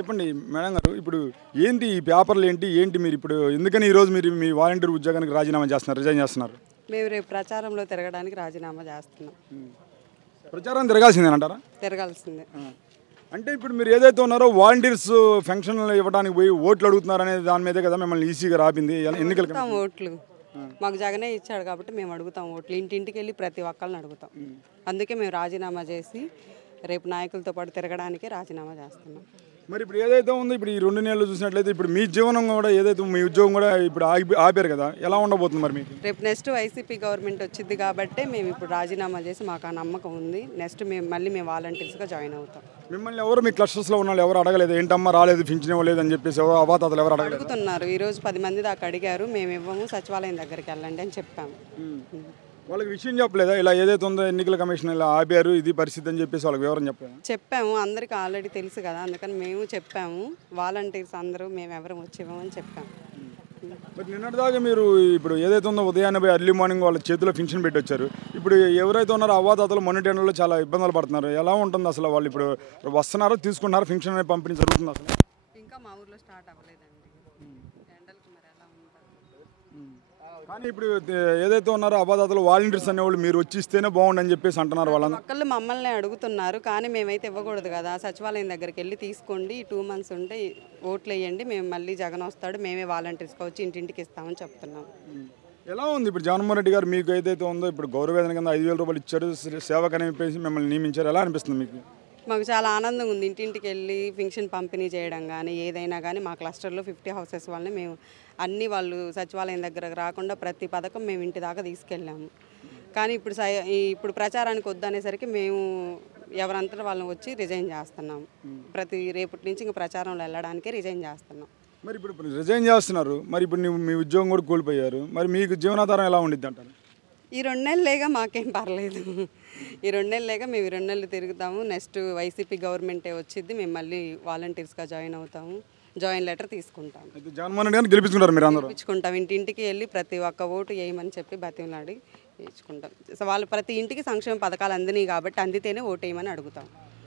చెప్పండి మేడం గారు. ఇప్పుడు ఏంటి ఈ పేపర్లు ఏంటి? ఏంటి మీరు ఇప్పుడు ఎందుకని ఈరోజు మీరు మీ వాలంటీర్ ఉద్యోగానికి రాజీనామా చేస్తున్నారు? రిజైన్ చేస్తున్నారు? మేము రేపు ప్రచారంలో తిరగడానికి రాజీనామా చేస్తున్నాం. ప్రచారం తిరగాల్సిందేనంటారా? తిరగాల్సిందే. అంటే ఇప్పుడు మీరు ఏదైతే ఉన్నారో వాలంటీర్స్ ఫంక్షన్లు ఇవ్వడానికి పోయి ఓట్లు అడుగుతున్నారు అనే దాని మీదే కదా మిమ్మల్ని ఈసీగా రాపింది ఎన్నికల అడుగుతాం ఓట్లు. మాకు జగనే ఇచ్చాడు కాబట్టి మేము అడుగుతాం ఓట్లు. ఇంటింటికి వెళ్ళి ప్రతి ఒక్కళ్ళని అడుగుతాం. అందుకే మేము రాజీనామా చేసి రేపు నాయకులతో పాటు తిరగడానికి రాజీనామా చేస్తున్నాం. మరి ఇప్పుడు ఏదైతే ఉందో ఇప్పుడు ఈ 2 నెలలు చూసినట్లయితే ఇప్పుడు మీ జీవనం కూడా ఏదైతే మీ ఉద్యోగం కూడా ఇప్పుడు ఆపారు కదా, ఎలా ఉండబోతుంది మరి మీకు? రేపు నెక్స్ట్ వైసీపీ గవర్నమెంట్ వచ్చింది కాబట్టి మేము ఇప్పుడు రాజీనామా చేసి మాకు ఆ నమ్మకం ఉంది. నెక్స్ట్ మేము వాలంటీర్స్గా జాయిన్ అవుతాం. మిమ్మల్ని ఎవరు మీ క్లస్టర్స్లో ఉన్న వాళ్ళు ఎవరు అడగలేదు? ఏంటమ్మా రాలేదు, పింఛన్ ఇవ్వలేదు అని చెప్పేసి ఎవరు అవాతాతలు ఎవరు అడగలేదు? అడుగుతున్నారు. ఈరోజు 10 మంది దాకా అడిగారు. మేము ఇవ్వము, సచివాలయం దగ్గరికి వెళ్ళండి అని చెప్పాము. వాళ్ళకి విషయం చెప్పలేదా? ఇలా ఏదైతే ఉందో ఎన్నికల కమిషన్ ఇలా ఆపారు, ఇది పరిస్థితి అని చెప్పేసి వాళ్ళకి వివరం చెప్పలేదు? చెప్పాము. అందరికీ ఆల్రెడీ తెలుసు కదా, అందుకని మేము చెప్పాము. వాలంటీర్స్ అందరూ మేము ఎవరు వచ్చి ఇవ్వమని చెప్పాము. బట్ నిన్నటిదాకా మీరు ఇప్పుడు ఏదైతే ఉందో ఉదయాన్నే పోయి ఎర్లీ మార్నింగ్ వాళ్ళ చేతిలో ఫింక్షన్ పెట్టి వచ్చారు. ఇప్పుడు ఎవరైతే ఉన్నారో అవ్వాతాతలు మొన్నటి ఎండలో చాలా ఇబ్బందులు పడుతున్నారు. ఎలా ఉంటుంది అసలు? వాళ్ళు ఇప్పుడు వస్తున్నారో తీసుకుంటున్నారో ఫింక్షన్ అనేది పంపిణీ జరుగుతుంది అసలు? ఇంకా మా ఊర్లో స్టార్ట్ అవ్వలేదండి. ఎండలకు మరి ఎలా ఉంటుంది. కానీ ఇప్పుడు ఏదైతే ఉన్నారో అవ్వాతాతలు వాలంటీర్స్ అనేవాళ్ళు మీరు వచ్చి ఇస్తేనే బాగుండని చెప్పేసి అంటున్నారు వాళ్ళని. ఒక్కళ్ళు మమ్మల్ని అడుగుతున్నారు, కానీ మేమైతే ఇవ్వకూడదు కదా. సచివాలయం దగ్గరికి వెళ్ళి తీసుకోండి, 2 months ఉంటే ఓట్లు వేయండి, మేము మళ్ళీ జగన్ వస్తాడు, మేమే వాలంటీర్స్గా వచ్చి ఇంటింటికి ఇస్తామని చెప్తున్నాం. ఎలా ఉంది ఇప్పుడు జగన్మోహన్ రెడ్డి గారు మీకు ఏదైతే ఉందో ఇప్పుడు గౌరవేదన కింద 5,000 రూపాయలు ఇచ్చారు, సేవకు అని చెప్పేసి మిమ్మల్ని నియమించారు, ఎలా అనిపిస్తుంది మీకు? మాకు చాలా ఆనందంగా ఉంది. ఇంటింటికి వెళ్ళి ఫింక్షన్ పంపిణీ చేయడం కానీ ఏదైనా కానీ మా క్లస్టర్లో 50 houses వాళ్ళని మేము అన్ని వాళ్ళు సచివాలయం దగ్గరకు రాకుండా ప్రతి పథకం మేము ఇంటి దాకా తీసుకెళ్ళాము. కానీ ఇప్పుడు ప్రచారానికి వద్దనేసరికి మేము ఎవరంతటా వాళ్ళని వచ్చి రిజైన్ చేస్తున్నాము. రేపటి నుంచి ఇంక ప్రచారంలో వెళ్ళడానికే రిజైన్ చేస్తున్నాం. మరి ఇప్పుడు రిజైన్ చేస్తున్నారు, మరి ఇప్పుడు మీ ఉద్యోగం కూడా కోల్పోయారు, మరి మీకు జీవనాధారం ఎలా ఉండిద్ది అంటారు? ఈ 2 నెలలేగా మాకేం పర్లేదు. ఈ 2 నెలలేగా మేము 2 నెలలు తిరుగుతాము. నెక్స్ట్ వైసీపీ గవర్నమెంటే వచ్చింది, మేము మళ్ళీ వాలంటీర్స్గా జాయిన్ అవుతాము. జాయిన్ లెటర్ తీసుకుంటాం. జగన్మోహన్ రెడ్డి గారిని గెలిపించుకుంటారు మీరు అందరూ? గెలిపించుకుంటాం. ఇంటింటికి వెళ్ళి ప్రతి ఒక్క ఓటు వేయమని చెప్పి బతిమలాడి వేయించుకుంటాం. వాళ్ళు ప్రతి ఇంటికి సంక్షేమ పథకాలు అందినాయి కాబట్టి అందితేనే ఓటు వేయమని అడుగుతాం.